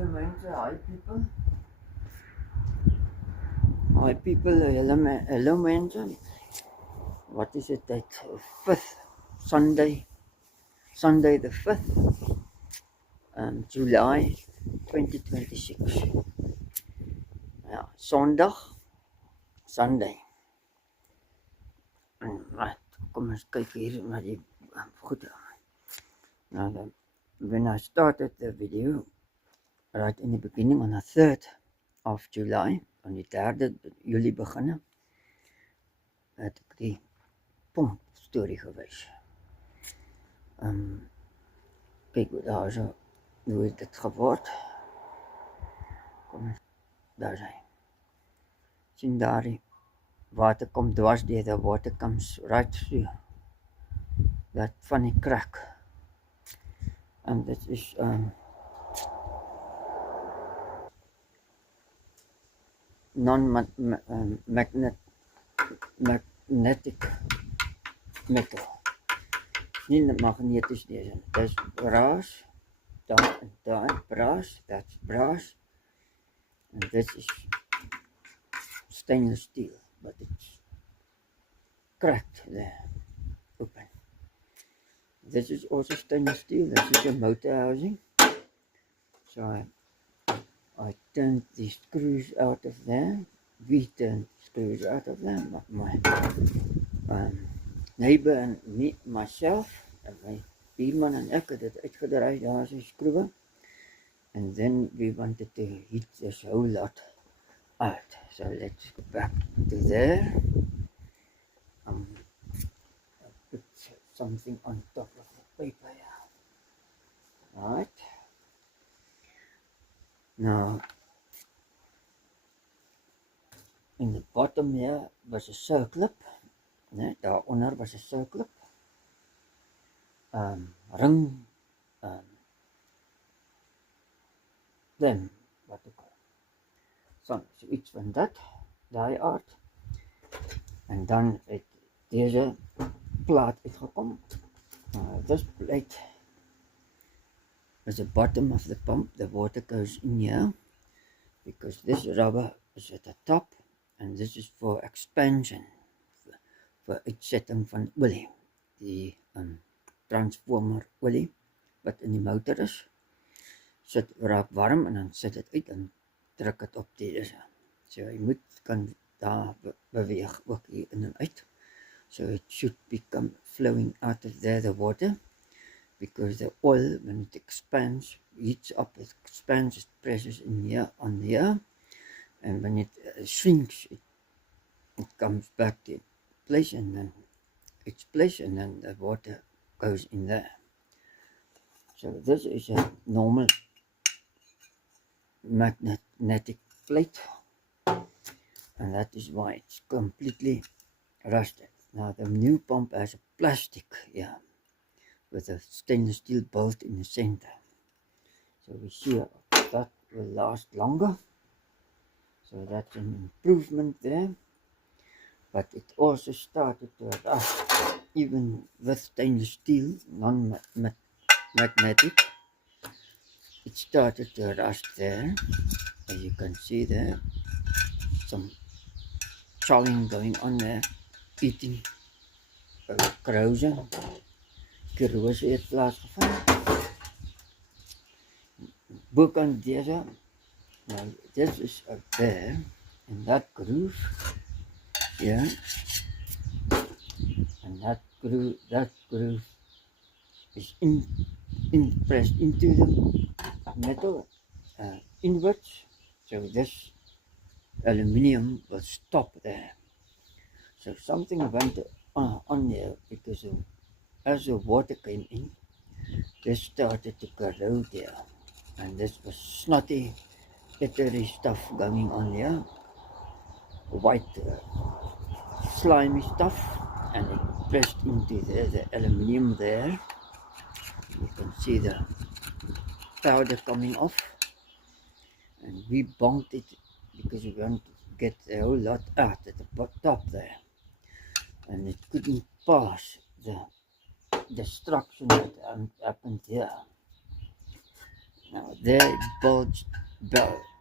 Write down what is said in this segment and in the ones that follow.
Elemente, hi people. Hi people, Elemente. What is it that 5th Sunday the 5th July 2026. Ja, Sondag, Sunday. Right, kom eens kijken hier naar die goed. Now, when I started the video, right in the beginning on the 3rd of July, on die 3de Julie beginnen, het ek die pomp storie gewys. Kyk hoe daar so, hoe het dit geword. Kom eens, daar is hy. Sien daar die water kom dwars deur, the water comes right through that funny crack. And this is non-magnetic metal. Nie magnetisch deze. That's brass, daar brass, that's brass. And this is stainless steel, but it's cracked there, open. This is also stainless steel. This is a motor housing. So I turned the screws out of there. We turned screws out of there. My neighbor and me, myself, and my buurman en ek het dit uitgedraai, daar is die skroewe. And then we wanted to heat this whole lot out. So let's go back to there. Put something on top of the paper here. Right. Now, in the bottom here was a circlip. Daaronder was 'n circlip. Ring. Then, wat ook al. So iets van dat, daai aard. En dan het deze plaat uitgekom. This plate is the bottom of the pump. The water goes in here because this rubber is at the top and this is for expansion, for uitsetting van olie, die transformer olie wat in die motor is, raak warm en dan sit dit uit en druk dit op deze. So jy moet kan daar beweeg ook hier in en uit. So it should become flowing out of there, the water, because the oil, when it expands, heats up, it expands, it presses in here, on here, and when it shrinks, it comes back to place, and then its place, and then the water goes in there. So this is a normal magnetic plate, and that is why it's completely rusted. Now the new pump has a plastic here with a stainless steel bolt in the center. So we see that will last longer. So that's an improvement there. But it also started to rust, even with stainless steel, non-magnetic. It started to rust there. As you can see there, some chowing going on there, eating corrosion. Corrosie het plaasgevind. Bokant deze, now this is up there, in that groove, yeah, and that groove is pressed into the metal inwards, so this aluminium will stop there. So something went on there because as the water came in, this started to corrode there, and this was snotty, bittery stuff going on here, white slimy stuff, and it pressed into the aluminium there. You can see the powder coming off, and we bonked it because we wanted to get a whole lot out at the top there, and it couldn't pass the destruction that happened here. Now there it bulged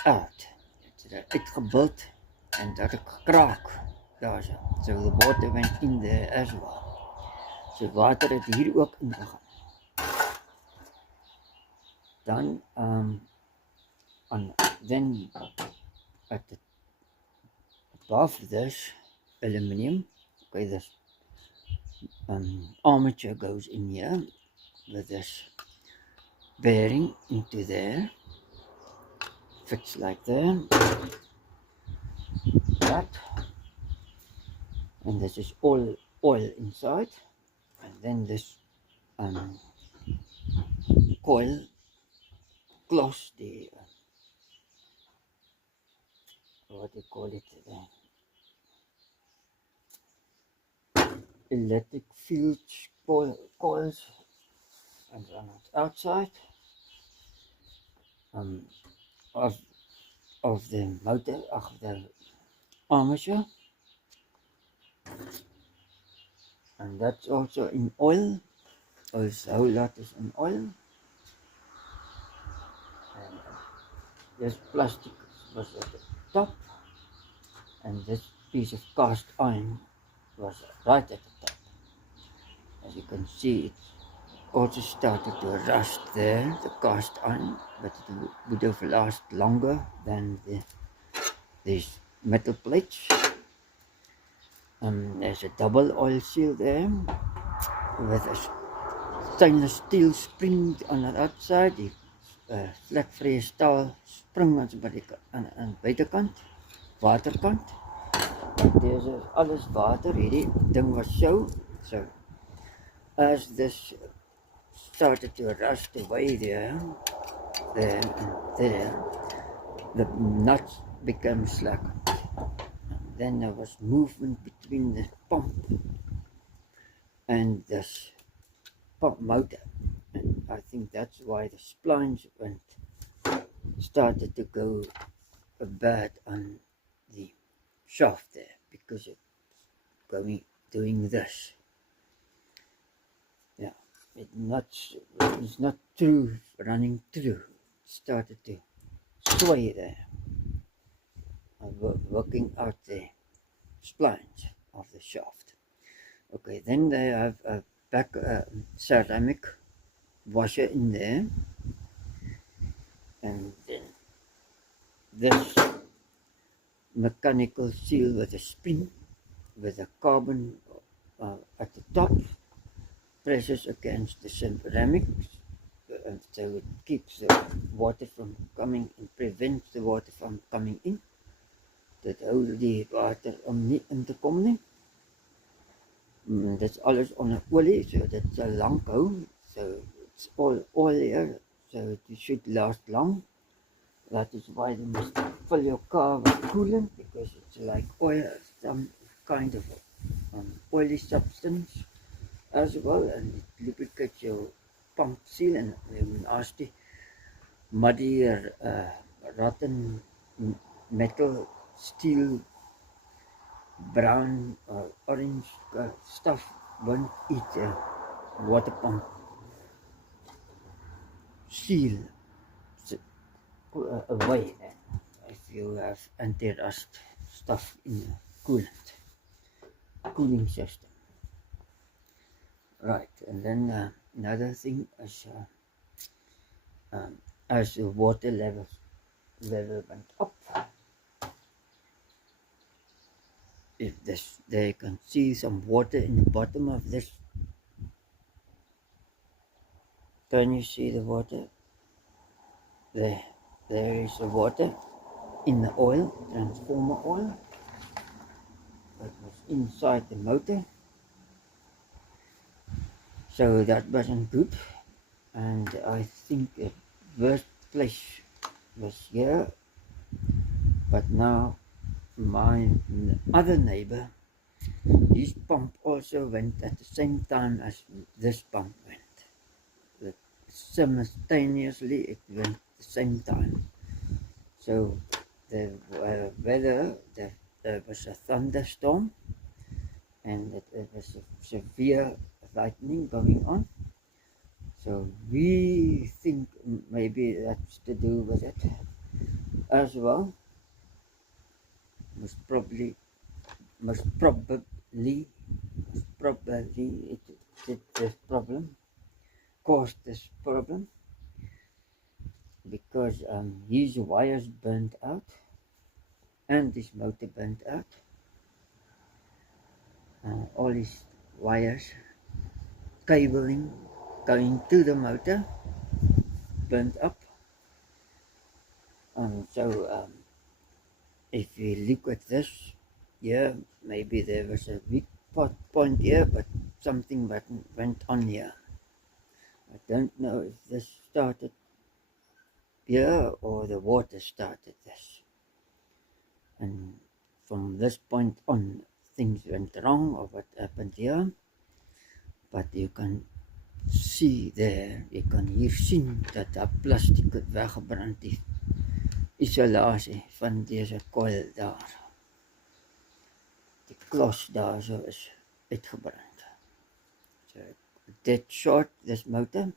out. Het uitgebult en dat het gekraak daar zo. So the water went in there as well. So water het hier ook ingegaan. Dan then at the above this aluminium, okay, this armature goes in here with this bearing into there, fits like that, and this is all oil inside, and then this coil close the what do you call it, the electric field coils, and on the outside of the motor, of the armature, and that's also in oil. Also, a whole lot is in oil. And this plastic was at the top, and this piece of cast iron was right at the top. As you can see, it also started to rust there, the cast iron, but it would have lasted longer than these metal plates. There's a double oil seal there with a stainless steel spring on the outside. Die vlekvrye staal spring aan die buitekant, waterkant. Deze alles water, hierdie ding was so as this started to rust away there, the nuts became slack. Then there was movement between the pump and this pump motor, and I think that's why the splines started to go bad on the shaft there, because it's doing this. Yeah, it's not through, running through. It started to sway there, working out the splines of the shaft. Okay, then they have a back ceramic washer in there, and then this mechanical seal with a spin with a carbon at the top, presses against the ceramics, so it keeps the water from coming in, prevents the water from coming in. Dit hou die water om nie in te kom nie. Dit is alles onder olie, so dit sal lank hou. So it's all oil here, so it should last long. That is why you must fill your car with coolant, because it's like oil, some kind of oily substance as well, and it lubricates your pump seal, and nasty, muddy or rotten metal, steel, brown or orange stuff won't eat a water pump seal away if you have anti-rust stuff in the cooling system. Right, and then another thing is as the water level went up, if they can see some water in the bottom of this. Can you see the water? There is the water in the oil, transformer oil, that was inside the motor. So that wasn't good, and I think the worst place was here. But now my other neighbor, his pump also went at the same time as this pump went. Simultaneously it went at the same time. So the weather, there was a thunderstorm, and it was a severe lightning going on. So we think maybe that's to do with it as well. Most probably, most probably, most probably it did this problem, caused this problem because his wires burnt out and his motor burnt out. All his wires, cabling going to the motor burnt up. So if you look at this, yeah, maybe there was a weak point here, but something went on here. I don't know if this started here or the water started this. And from this point on, things went wrong or what happened here. But you can see there, jy kan hier sien dat daar plastiek het weggebrand die isolasie van deze coil daar. Die klos daar so is uitgebrand. So dead short this motor.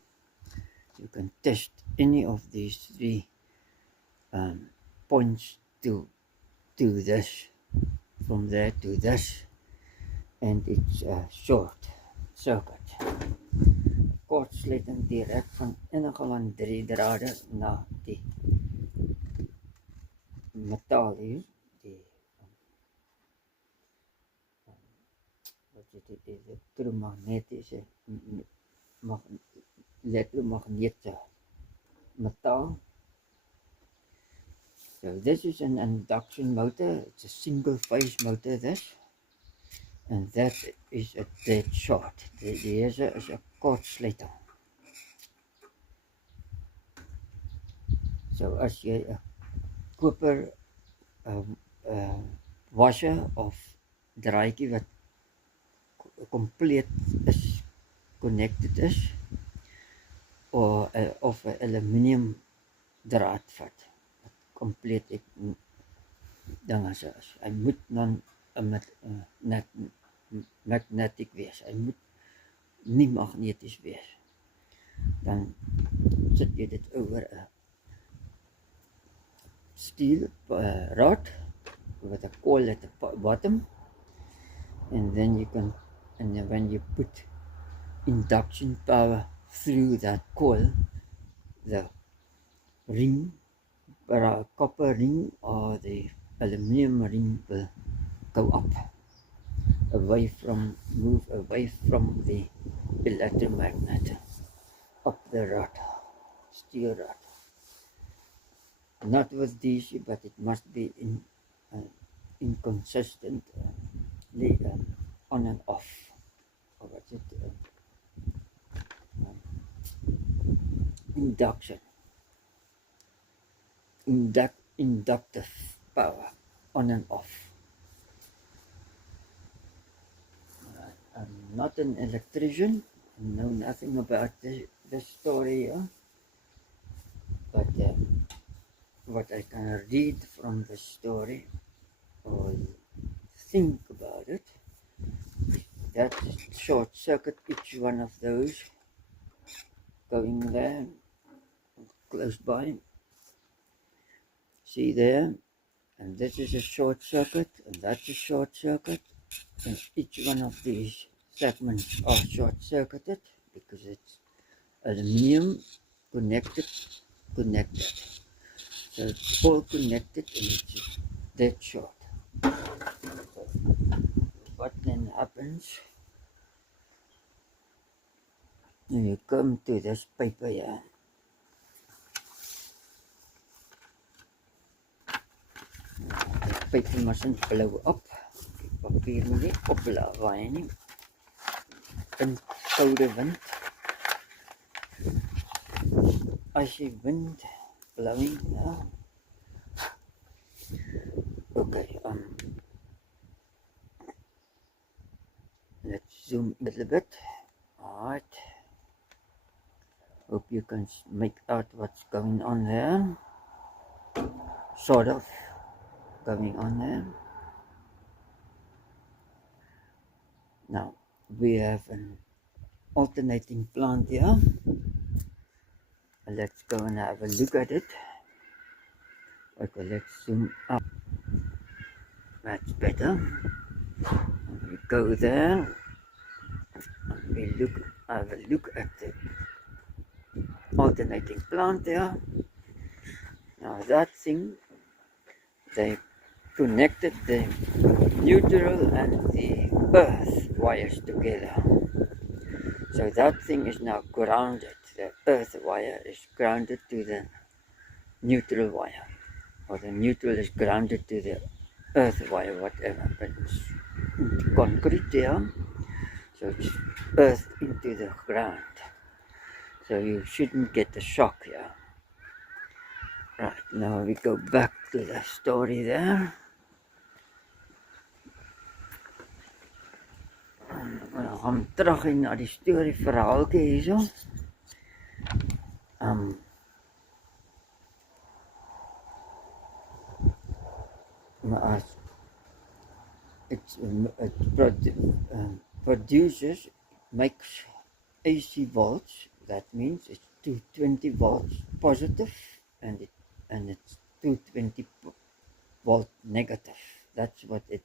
You can test any of these three points to this, from there to this, and it's a short circuit. Kortsluiting direk van enige van 3 drade na die metaal hier, die wat is dit, elektromagnetische elektromagnete metaal. So this is an induction motor. It's a single phase motor, this, and that is a dead short. Deze is 'n kortsluiting. So as jy 'n koper washer of draadjie wat compleet is, connected is, of 'n aluminium draad vat wat compleet ding is. Hy moet dan magnetic wees. Hy moet nie magneties wees. Dan sit jy dit oor 'n steel rod with a coil at the bottom, and then when you put induction power through that coil, the ring, copper ring or the aluminum ring will go up, move away from the electromagnet, up the rod, steel rod. Not with DC, but it must be inconsistently on and off. Or what's it? Induction. Inductive power, on and off. I'm not an electrician. I know nothing about this story here. But what I can read from the story or think about it, that short circuit, each one of those going there close by, see there, and this is a short circuit, and that's a short circuit, and each one of these segments are short circuited because it's aluminum connected. So it's all connected and it's dead short. So what then happens when you come to this paper here? The paper mustn't blow up. Die papier moet nie oplawaai nie. In koude wind. As jy wind blowing now. Okay, let's zoom in a little bit. Alright. Hope you can make out what's going on there. Sort of going on there. Now we have an alternating plant here. let's go and have a look at it. Okay, let's zoom up. That's better. We go there. And we have a look at the alternating plant there. Now that thing, they connected the neutral and the earth wires together. So that thing is now grounded. The earth wire is grounded to the neutral wire, or the neutral is grounded to the earth wire, whatever. But it's concrete there, so it's earth into the ground. So you shouldn't get a shock here. Right, now we go back to the story there. Dan gaan we terug na die storie verhaaltjie hierso. Maar as produces, makes AC volts, that means it's 220 volts positive and it's 220 volt negative. That's what it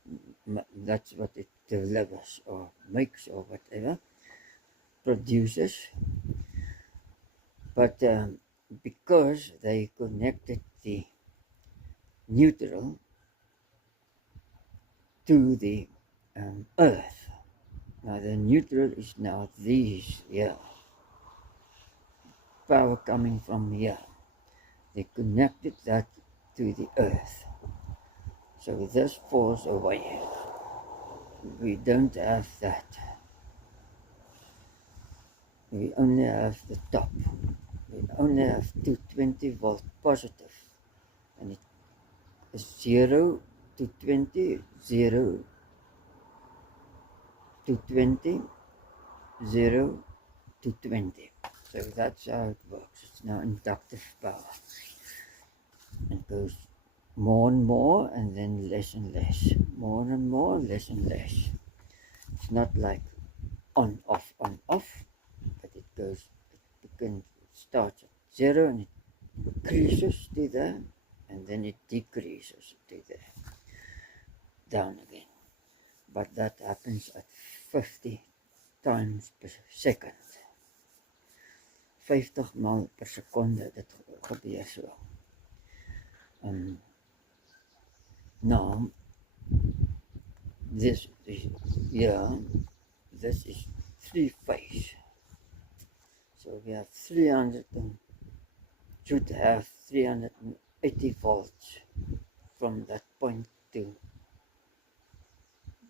delivers or makes or whatever produces. But because they connected the neutral to the earth, now the neutral is now these here, power coming from here. They connected that to the earth. So this falls away. We don't have that. We only have the top. We only have 220 volt positive. And it is 0 to 20, 0 to 20, 0 to 20. So that's how it works. It's now inductive power. It goes more and more and then less and less. More and more, less and less. It's not like on, off, but it goes, it starts at 0 and it increases to there and then it decreases to there. Down again. But that happens at 50 times per second. 50 maal per seconde dit gebeur so. Now, this is here, this is 3-phase. So we have 380 volts from that point to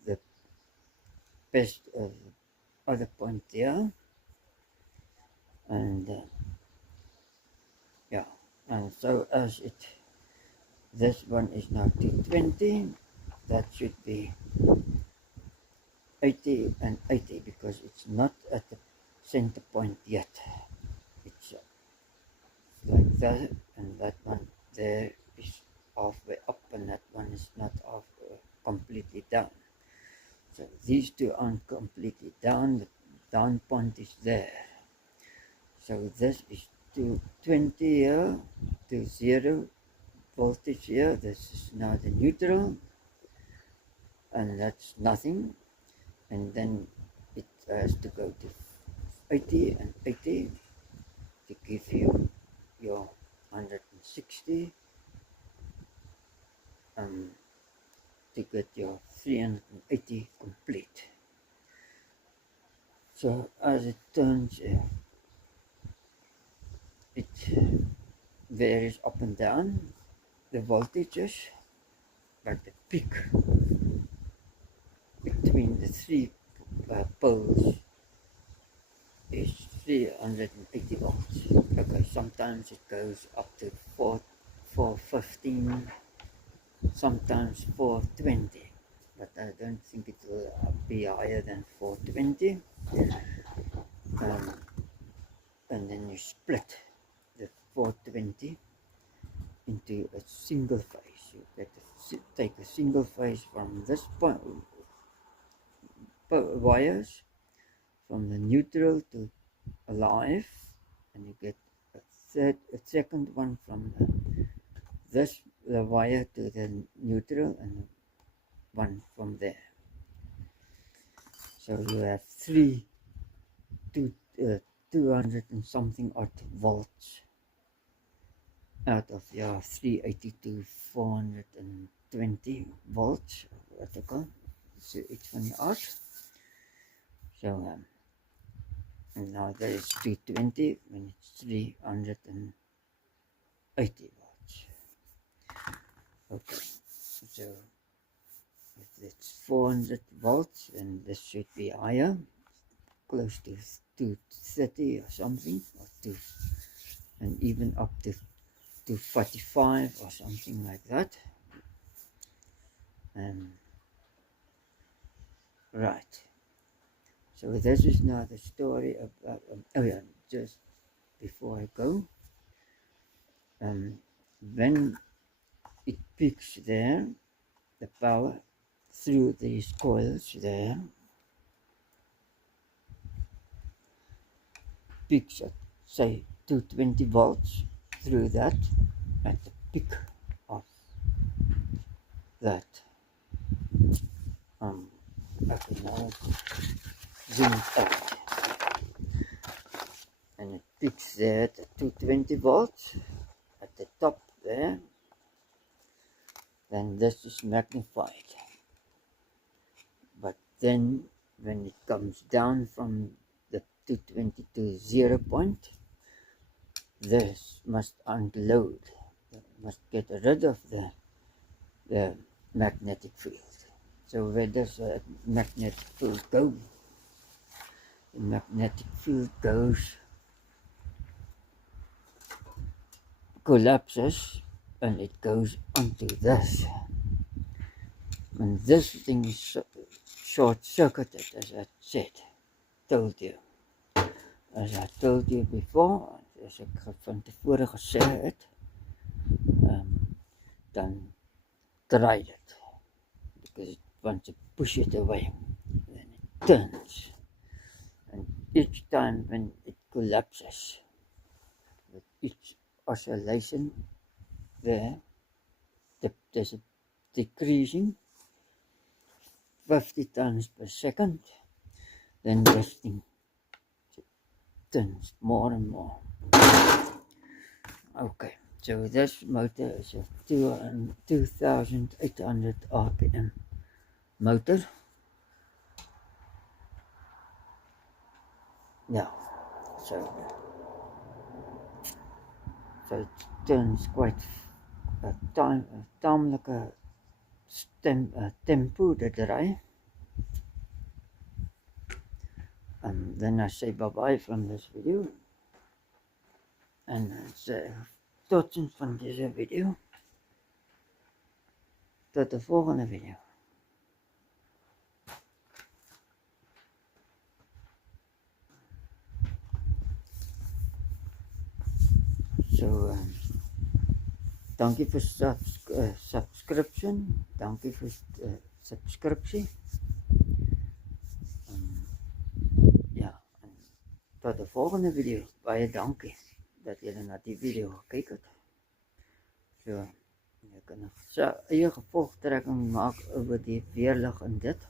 the best other point there. And yeah, and so as this one is now 220, that should be 80 and 80 because it's not at the center point yet. It's like that, and that one there is halfway up and that one is not completely down. So these two aren't completely down, the down point is there. So this is 220 here to 0 voltage here. This is now the neutral, and that's nothing. And then it has to go to 80 and 80 to give you your 160 to get your 380 complete. So as it turns, it varies up and down the voltages, but the peak between the three poles is 380 volts. Okay, sometimes it goes up to 415, sometimes 420, but I don't think it will be higher than 420. And then you split the 420 into a single phase. You take a single phase from this point, wires from the neutral to alive, and you get a second one from the wire to the neutral, and one from there. So you have 200 and something odd volts out of your 382 420 volts vertical. So it's van die aard. So and now there is 220 when it's 380 volts. Okay, so if it's 400 volts, then this should be higher, close to 230 or something, or and even up to 245 or something like that. Right. So this is now the story about. Oh yeah, just before I go, when it peaks there, the power through these coils there peaks at say 220 volts through that at the peak of that. I can now zoom out, and it peaks there at 220 volts at the top there. Then this is magnified, but then when it comes down from the 220 to 0 point, this must unload, must get rid of the magnetic field. So where does the magnetic field go? The magnetic field collapses, and it goes onto this. And this thing is short-circuited, as I told you. As I told you before, as ek van tevore gesê het, dan try it, because it wants to push it away. Then it turns, and each time when it collapses, with each oscillation there, there's a decreasing 50 times per second. Then this thing turns more and more. Okay, so this motor is a 2,800 RPM motor. Yeah, so it turns quite a taamlike tempo te dry. Then I say bye-bye from this video, and tot ziens van deze video, tot de volgende video. So dankie vir subscription, dankie vir subscripsie. Ja, en tot de volgende video. Baie dankie dat julle na die video gekyk het. So, jy kan 'n eie gevolgtrekking maak oor die weerlig in dit.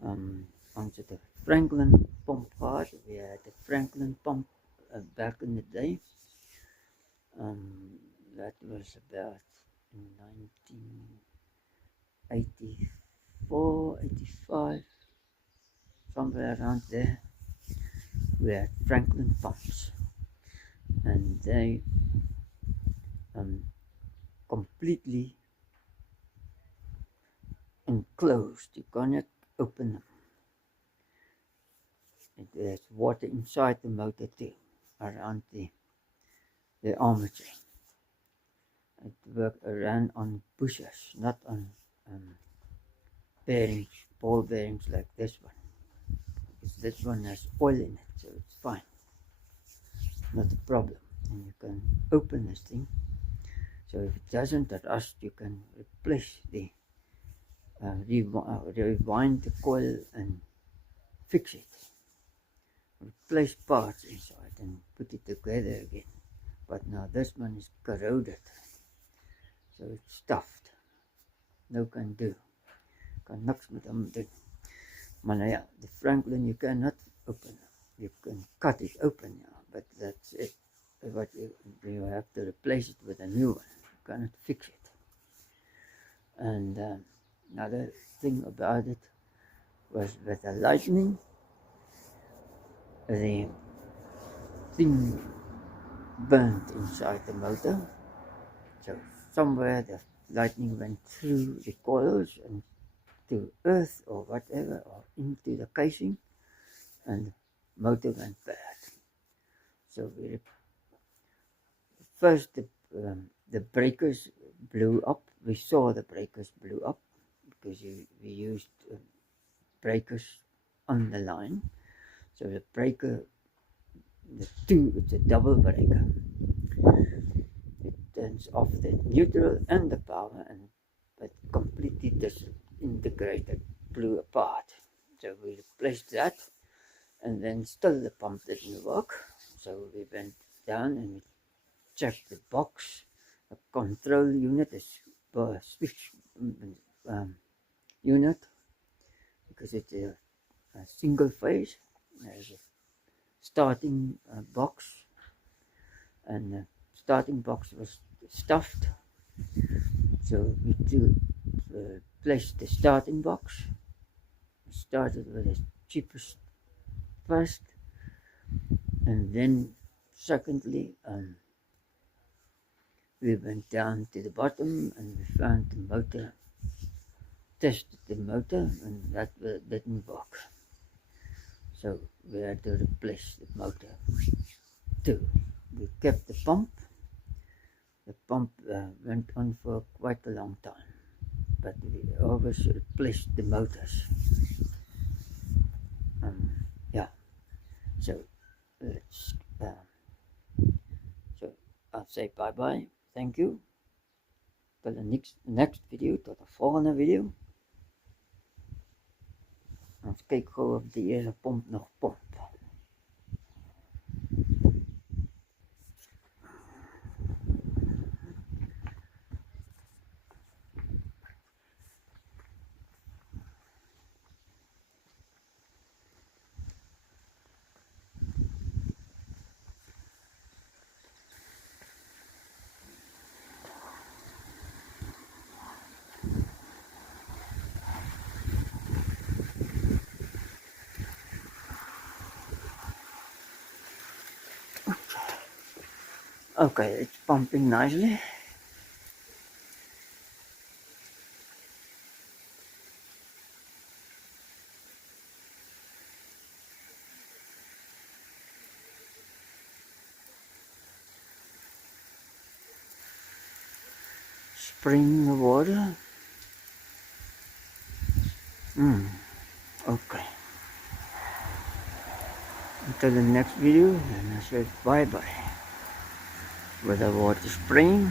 Ons het 'n Franklin pump gehad. We had a Franklin pump back in the day. That was about 1984, 85, somewhere around there. We had Franklin pumps, and they completely enclosed. You cannot open them. There's water inside the motor too, around the armature. It worked around on bushes, not on bearings, ball bearings like this one. Because this one has oil in it, so it's fine. Not a problem. And you can open this thing. So if it doesn't rust, you can replace the rewind the coil and fix it. Replace parts inside and put it together again. But now this one is corroded, so it's stuffed. No can do. Kan niks met hom doen. Maar nou ja, the Franklin you cannot open. You can cut it open, yeah, but that's it. But you have to replace it with a new one. You cannot fix it. And another thing about it was with the lightning, the thing burnt inside the motor. So somewhere the lightning went through the coils and to earth or whatever, or into the casing, and the motor went bad. So first the breakers blew up. We saw the breakers blew up because we used breakers on the line. So the breaker, it's a double breaker. It turns off the neutral and the power, and it completely disintegrated, blew apart. So we replaced that, and then still the pump didn't work. So we went down and we checked the box, the control unit, the switch unit, because it's a single phase. There's a starting box, and the starting box was stuffed. So we placed the starting box. We started with the cheapest first, and then secondly, we went down to the bottom and we found the motor, tested the motor, and that didn't work. So we had to replace the motor too. We kept the pump. The pump went on for quite a long time, but we always replaced the motors. Yeah, so let's. So I'll say bye bye. Thank you. Tot de next video, tot de volgende video. Ons kyk gou of die eerste pomp nog pomp. Okay, it's pumping nicely. Spraying the water. Okay. Until the next video, and I said bye bye. With the water spraying.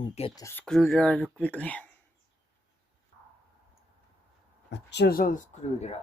can get the screwdriver quickly. A chisel screwdriver.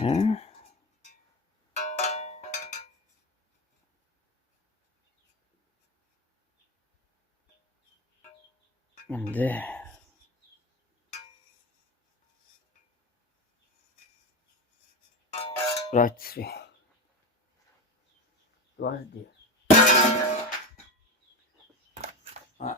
There. And there. Right through. Right there. Right.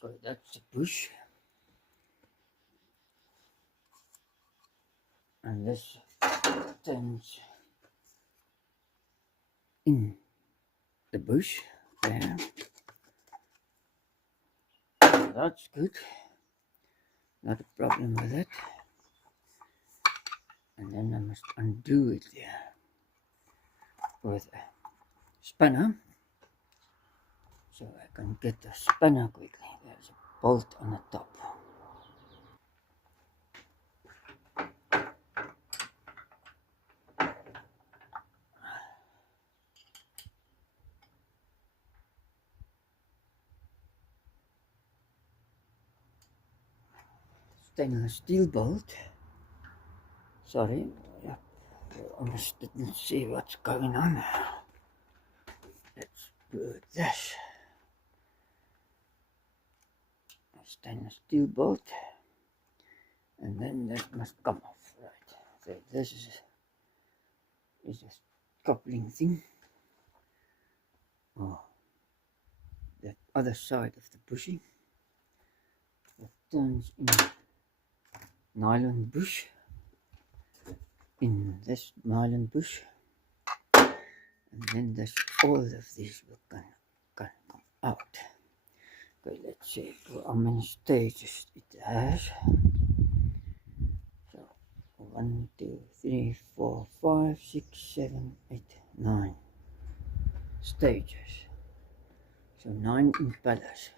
Okay, that's the push. And this turns in the bush there. That's good. Not a problem with it. And then I must undo it there with a spanner. So I can get the spanner quickly. There's a bolt on the top. Stainless steel bolt. Sorry, I almost didn't see what's going on. Let's do this. Stainless steel bolt, and then that must come off, right? So this is a coupling thing. Oh, the other side of the bushing that turns in nylon bush. In this nylon bush, and then there's all of these will can come out. Okay, let's see how many stages it has. So 1, 2, 3, 4, 5, 6, 7, 8, 9 stages. So 9 impellers.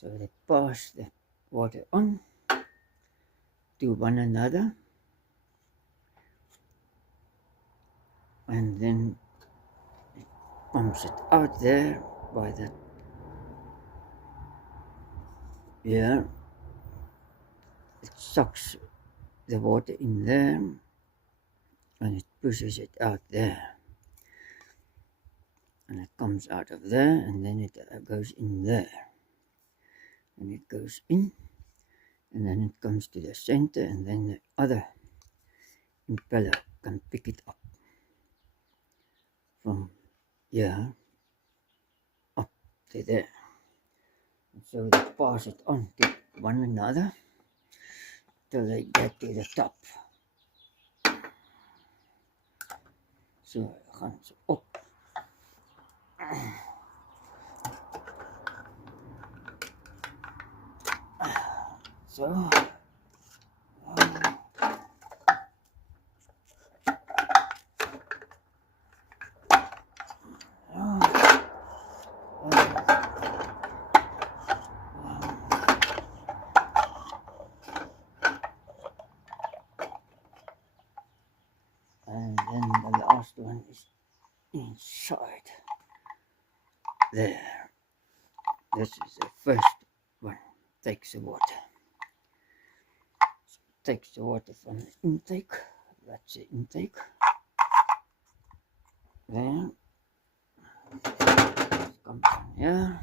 So they pass the water on to one another, and then it pumps it out there by the it sucks the water in there and it pushes it out there, and it comes out of there, and then it goes in there, and it goes in, and then it comes to the center, and then the other impeller can pick it up from here up to there, and so they pass it on to one another, until they get to the top. So gaan ze op. So. And then the last one is inside there. This is the first one. Takes the water. So takes the water from the intake. That's the intake. Then it comes from here.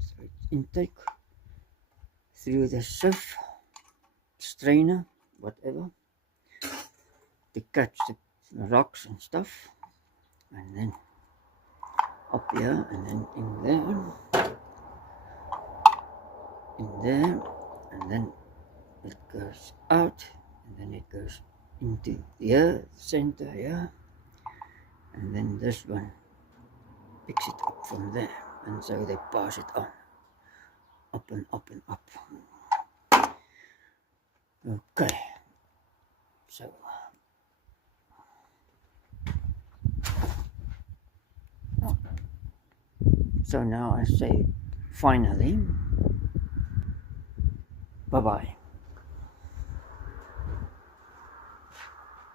Straight intake through the sieve, strainer, whatever, to catch the rocks and stuff, and then up here, and then in there, and then it goes out, and then it goes into here, center here, and then this one picks it up from there, and so they pass it on, up and up and up. Okay, so now I say finally bye-bye.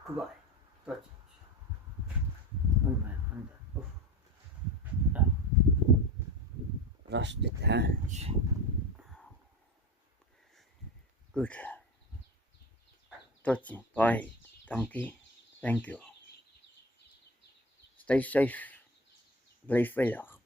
Goodbye. Tot ziens. Oh, my handen. Oh. Rusted hands. Good. Tot ziens. Bye. Dankie. Thank you. Stay safe. Bly veilig.